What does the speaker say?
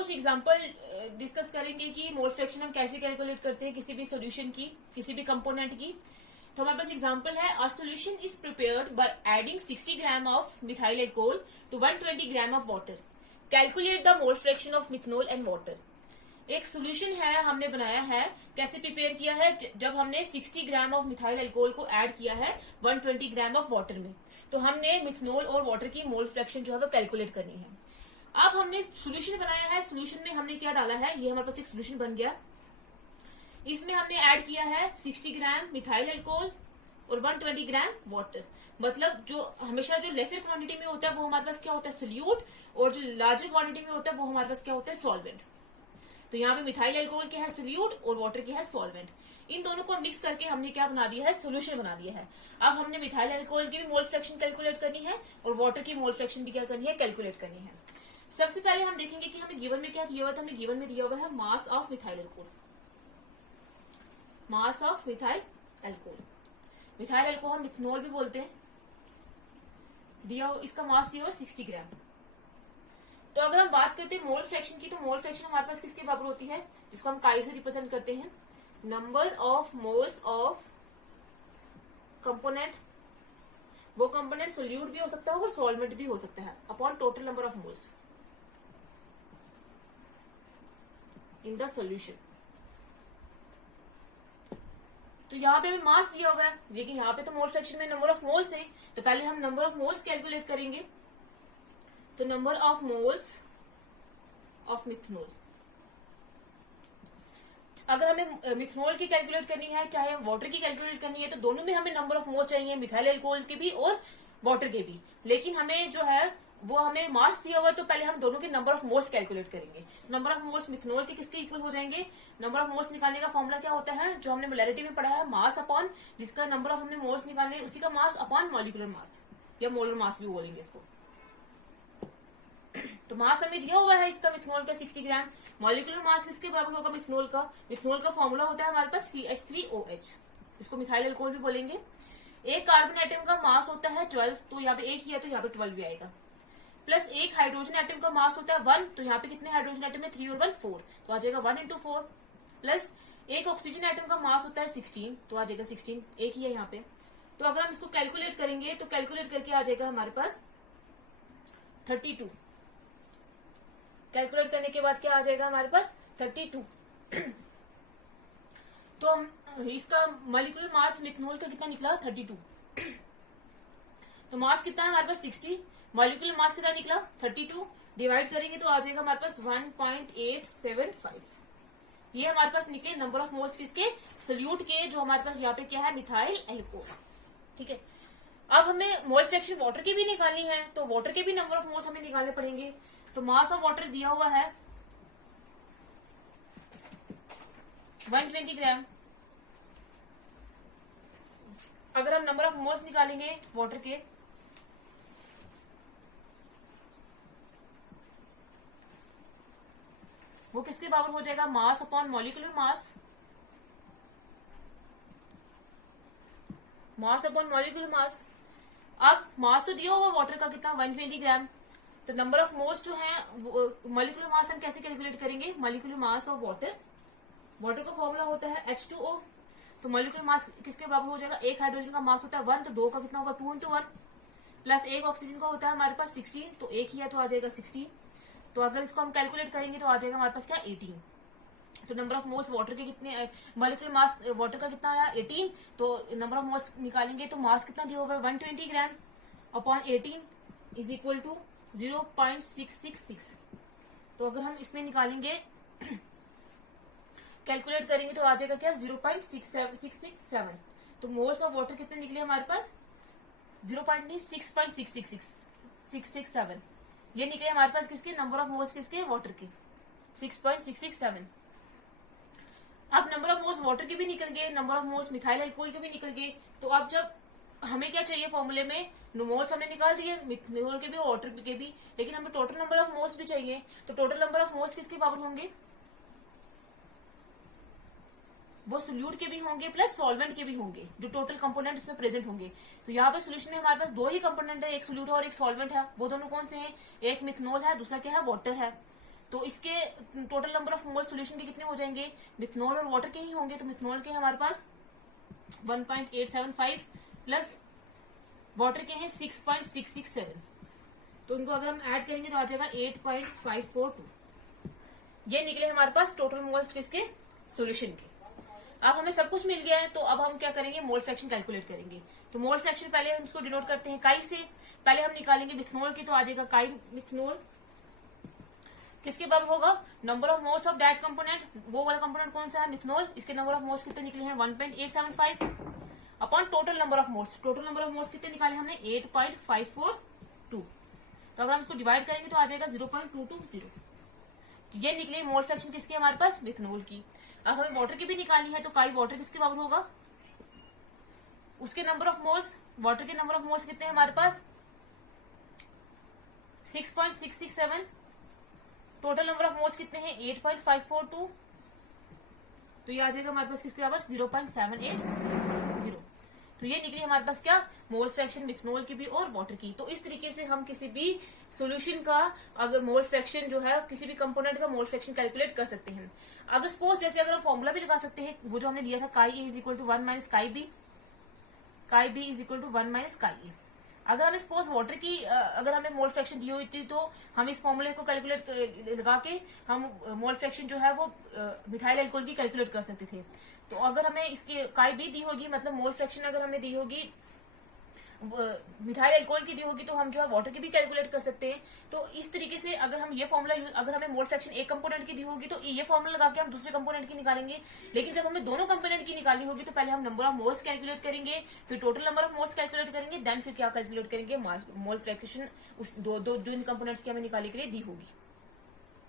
कुछ example discuss करेंगे कि मोल फ्रैक्शन हम कैसे कैलकुलेट करते हैं किसी भी सॉल्यूशन की, किसी भी कंपोनेंट की। तो हमारे पास एग्जांपल है, a solution is prepared by adding 60 gram of methyl alcohol to 120 gram of water. Calculate the mole fraction of methanol and water. एक सॉल्यूशन है, हमने बनाया है, कैसे प्रिपेयर किया है, जब हमने 60 ग्राम ऑफ मिथाइल अल्कोहल को ऐड किया है 120 ग्राम ऑफ वाटर में, तो हमने मिथनॉल और वाटर की मोल फ्रैक्शन जो है वो कैलकुलेट करनी है। अब हमने सॉल्यूशन बनाया है, सॉल्यूशन में हमने क्या डाला है, ये हमारे पास एक सॉल्यूशन बन गया। इसमें हमने ऐड किया है 60 ग्राम मिथाइल अल्कोहल और 120 ग्राम वाटर। मतलब जो हमेशा जो लेसर क्वांटिटी में होता है वो हमारे पास क्या होता है, सोल्यूट, और जो लार्जर क्वांटिटी में होता है वो हमारे पास क्या होता है, सॉल्वेंट। तो यहाँ पे मिथाइल अल्कोहल क्या है, सोल्यूट, और वाटर क्या है, सॉल्वेंट। इन दोनों को मिक्स करके हमने क्या बना दिया है, सोल्यूशन बना दिया है। अब हमने मिथाइल अल्कोहल की भी मोल फ्रैक्शन कैलकुलेट करनी है और वाटर की मोल फ्रैक्शन भी क्या करनी है, कैलकुलेट करनी है। सबसे पहले हम देखेंगे कि हमें गिवन में क्या दिया हुआ था। हमें गिवन में दिया हुआ है mass of methyl alcohol, mass of methyl alcohol. Methyl alcohol methanol भी बोलते हैं। इसका मास दिया हुआ 60 ग्राम। तो अगर हम बात करते हैं मोल फ्रैक्शन की, तो मोल फ्रैक्शन हमारे पास किसके बराबर होती है, जिसको हम काई से रिप्रेजेंट करते हैं, number of moles of component. वो कंपोनेंट सोल्यूट भी हो सकता है और सॉल्वेंट भी हो सकता है, upon total number of moles in the solution. तो यहाँ पे हमें मास दिया हुआ है, लेकिन यहाँ पे तो मोल फ्रैक्शन में नंबर ऑफ मोल्स है, तो पहले हम नंबर ऑफ मोल्स कैलकुलेट करेंगे। तो number of moles of methanol, अगर हमें मिथनॉल की कैलकुलेट करनी है चाहे वाटर की कैलकुलेट करनी है, तो दोनों में हमें नंबर ऑफ मोल चाहिए, मिथाइल अल्कोहल के भी और वाटर के भी। लेकिन हमें जो है वो हमें मास दिया हुआ है, तो पहले हम दोनों के नंबर ऑफ मोल्स कैलकुलेट करेंगे। नंबर ऑफ मोल्स मिथनॉल के किसके इक्वल हो जाएंगे, नंबर ऑफ मोल्स निकालने का फॉर्मूला क्या होता है, जो हमने मोलैरिटी में पढ़ा है, मास अपॉन जिसका नंबर ऑफ हमने मोल्स निकालने उसी का मास अपॉन मॉलिक्यूलर मास, या मोलर मास भी बोलेंगे इसको। तो मास हमें दिया हुआ है इसका मिथनॉल का 60 ग्राम। मॉलिक्यूलर मास किसके बराबर होगा, मिथनॉल का। मिथनॉल का फॉर्मूला होता है हमारे पास CH3OH, इसको मिथाइल अल्कोहल भी बोलेंगे। एक कार्बन एटम का मास होता है 12, तो यहाँ पे एक ही है तो यहाँ पे 12 भी आएगा। प्लस एक हाइड्रोजन एटम का मास होता है 1, तो यहाँ पे कितने हाइड्रोजन एटम है, 3 और 1 4, तो आ जाएगा 1 into 4। प्लस एक ऑक्सीजन एटम का मास होता है 16, तो आ जाएगा 16, एक ही है यहाँ पे। तो अगर हम इसको कैलकुलेट करेंगे तो कैलकुलेट करके आ जाएगा हमारे पास 32। कैलकुलेट करने के बाद क्या आ जाएगा हमारे पास, 32। तो इसका मॉलिक्यूलर मास मिथनॉल का कितना निकला, 32। तो मास कितना है हमारे पास 60, मॉलिक्यूलर मास कितना निकला 32, डिवाइड करेंगे तो आ जाएगा हमारे पास 1.875। ये हमारे पास निकले नंबर ऑफ मोल्स किसके, सोल्यूट के, जो हमारे पास यहाँ पे क्या है, मिथाइल अल्कोहल। ठीक है। अब हमें मोल फ्रैक्शन वाटर की भी निकालनी है, तो वाटर के भी नंबर ऑफ मोल्स हमें निकालने पड़ेंगे। तो मास ऑफ वाटर दिया हुआ है 120 ग्राम। अगर हम नंबर ऑफ मोल्स निकालेंगे वाटर के, वो किसके बराबर हो जाएगा, mass upon molecular mass, mass upon molecular mass. अब मास तो दिया हुआ वाटर का कितना, 120 ग्राम। तो नंबर ऑफ मोल्स जो है, मॉलिक्यूलर मास हम कैसे कैलकुलेट करेंगे, molecular mass of water, water का फॉर्मूला होता है H2O। तो मॉलिक्यूलर मास किसके बराबर हो जाएगा, एक हाइड्रोजन का मास होता है 1, तो 2 का कितना होगा, 2 into 1। प्लस एक ऑक्सीजन का होता है हमारे पास 16, तो एक ही है तो आ जाएगा 16। तो अगर इसको हम कैलकुलेट करेंगे तो आ जाएगा हमारे पास क्या, 18। तो नंबर ऑफ मोल्स वाटर के कितने, मॉलिक्यूलर मास वाटर का कितना आया, 18। तो नंबर ऑफ मोल्स निकालेंगे तो मास कितना दिया होगा, 120 gram upon 18 is equal to 0.666। तो अगर हम इसमें निकालेंगे कैलकुलेट करेंगे तो आ जाएगा क्या, 0.667। तो मोल्स ऑफ वाटर कितने निकले हमारे पास, 6.667। ये निकले हमारे पास किसके, नंबर ऑफ मोल्स किसके, वाटर के, 6.667। अब नंबर ऑफ मोल्स वाटर के भी निकल गए, number of moles methyl alcohol के भी निकल गए। तो अब जब हमें क्या चाहिए फॉर्मूले में, मोल्स हमने निकाल दिए मिथनॉल के भी और वाटर के भी, लेकिन हमें टोटल नंबर ऑफ मोल्स भी चाहिए। तो टोटल नंबर ऑफ मोल्स किसके बराबर होंगे, वो सोल्यूट के भी होंगे प्लस सॉल्वेंट के भी होंगे, जो टोटल कंपोनेंट उसमें प्रेजेंट होंगे। तो यहाँ पे सोल्यूशन में हमारे पास 2 ही कंपोनेंट है, एक सोल्यूट और एक सॉल्वेंट है। वो दोनों कौन से हैं, एक मिथनॉल है, दूसरा क्या है, वाटर है। तो इसके total number of mole solution के कितने हो जाएंगे, मिथनॉल और वाटर के ही होंगे। तो मिथनॉल के हमारे पास 1.875 प्लस वाटर के हैं 6.667, तो इनको अगर हम ऐड करेंगे तो आ जाएगा 8.542। ये निकले हमारे पास टोटल मोल्स किसके, सॉल्यूशन के। अब हमें सब कुछ मिल गया है, तो अब हम क्या करेंगे, मोल फ्रैक्शन कैलकुलेट करेंगे। तो मोल फ्रैक्शन पहले हम इसको डिनोट करते हैं काई से। पहले हम निकालेंगे मिथनॉल की, तो आ जाएगा काई मिथनॉल किसके बराबर होगा, number of moles of that component, वो वाला कंपोनेंट कौन सा है, मिथनॉल। इसके नंबर ऑफ मोल्स कितने निकले हैं 1.875 upon total number of moles. Total number of moles कितने निकाले हमने 8.542। तो अगर हम इसको डिवाइड करेंगे तो आ जाएगा 0.220। ये निकले मोल फ्रैक्शन किसकी हमारे पास, मिथनॉल की। अब हमें वाटर की भी निकालनी है, तो काई वाटर किसके बराबर होगा, उसके नंबर ऑफ मोल्स, वाटर के नंबर ऑफ मोल्स कितने हैं हमारे पास 6.667, टोटल नंबर ऑफ मोल्स कितने हैं 8.542, तो ये आ जाएगा हमारे पास किसके बराबर 0.780। तो ये निकली हमारे पास क्या, मोल फ्रैक्शन मिथनॉल की भी और वाटर की। तो इस तरीके से हम किसी भी सॉल्यूशन का अगर मोल फ्रैक्शन जो है, किसी भी कंपोनेंट का मोल फ्रैक्शन कैलकुलेट कर सकते हैं। अगर सपोज जैसे अगर हम फॉर्मूला भी लगा सकते हैं, वो जो हमने दिया था chi A is equal to 1 minus chi B, chi B is equal to 1 minus chi A. अगर हमें सपोज वाटर की अगर हमें मोल फ्रैक्शन दी हुई थी, तो हम इस फॉर्मूले को कैलकुलेट लगा के हम मोल फ्रैक्शन जो है वो मिथाइल अल्कोहल की कैलकुलेट कर सकते थे। तो अगर हमें इसकी काई बी दी होगी, मतलब मोल फ्रैक्शन अगर हमें दी होगी मिथाइल अल्कोहल की दी होगी, तो हम जो है वाटर की भी कैलकुलेट कर सकते हैं। तो इस तरीके से अगर हम ये फॉर्मूला, अगर हमें मोल फ्रैक्शन एक कंपोनेंट की दी होगी तो ये फॉर्मूला लगा के हम दूसरे कंपोनेंट की निकालेंगे। लेकिन जब हमें दोनों कंपोनेंट की निकालनी होगी, तो पहले हम नंबर ऑफ मोल्स कैलकुलेट करेंगे, फिर total number of moles calculate करेंगे, देन फिर क्या कैलकुलेट करेंगे, मोल फ्रैक्शन उस दो इन कंपोनेंट्स की हमें निकालने के लिए दी होगी।